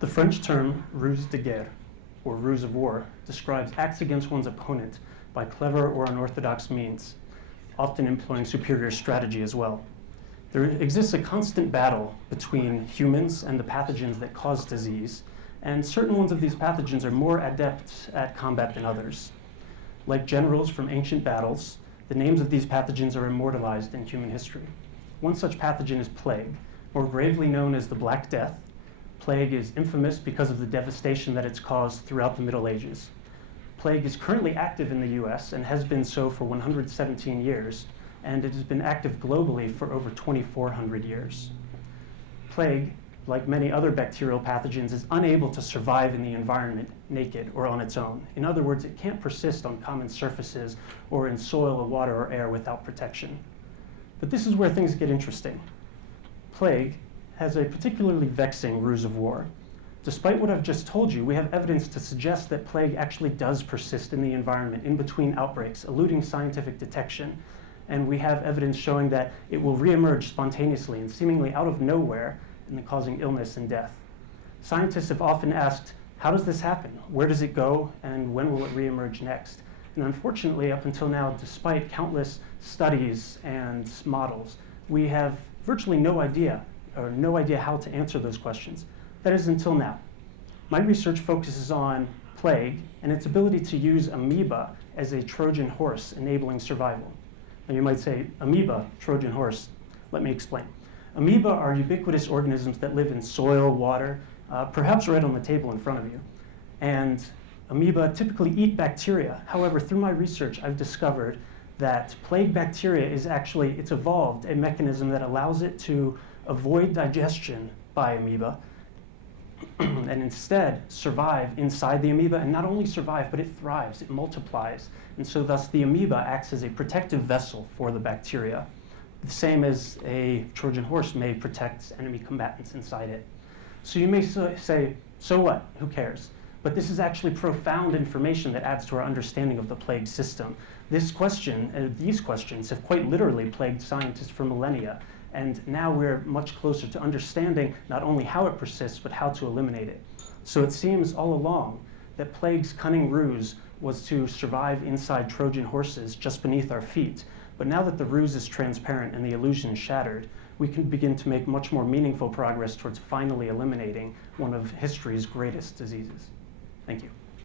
The French term ruse de guerre, or ruse of war, describes acts against one's opponent by clever or unorthodox means, often employing superior strategy as well. There exists a constant battle between humans and the pathogens that cause disease, and certain ones of these pathogens are more adept at combat than others. Like generals from ancient battles, the names of these pathogens are immortalized in human history. One such pathogen is plague, more gravely known as the Black Death. Plague is infamous because of the devastation that it's caused throughout the Middle Ages. Plague is currently active in the US and has been so for 117 years, and it has been active globally for over 2,400 years. Plague, like many other bacterial pathogens, is unable to survive in the environment naked or on its own. In other words, it can't persist on common surfaces or in soil or water or air without protection. But this is where things get interesting. Plague has a particularly vexing ruse of war. Despite what I've just told you, we have evidence to suggest that plague actually does persist in the environment in between outbreaks, eluding scientific detection. And we have evidence showing that it will reemerge spontaneously and seemingly out of nowhere, and then causing illness and death. Scientists have often asked, how does this happen? Where does it go? And when will it reemerge next? And unfortunately, up until now, despite countless studies and models, we have virtually no idea how to answer those questions. That is until now. My research focuses on plague and its ability to use amoeba as a Trojan horse enabling survival. Now you might say, amoeba, Trojan horse. Let me explain. Amoeba are ubiquitous organisms that live in soil, water, perhaps right on the table in front of you. And amoeba typically eat bacteria. However, through my research, I've discovered that plague bacteria it's evolved a mechanism that allows it to avoid digestion by amoeba and instead survive inside the amoeba, and not only survive, but it thrives, it multiplies. And so thus the amoeba acts as a protective vessel for the bacteria, the same as a Trojan horse may protect enemy combatants inside it. So you may say, so what? Who cares? But this is actually profound information that adds to our understanding of the plague system. These questions have quite literally plagued scientists for millennia. And now we're much closer to understanding not only how it persists, but how to eliminate it. So it seems all along that plague's cunning ruse was to survive inside Trojan horses just beneath our feet. But now that the ruse is transparent and the illusion is shattered, we can begin to make much more meaningful progress towards finally eliminating one of history's greatest diseases. Thank you.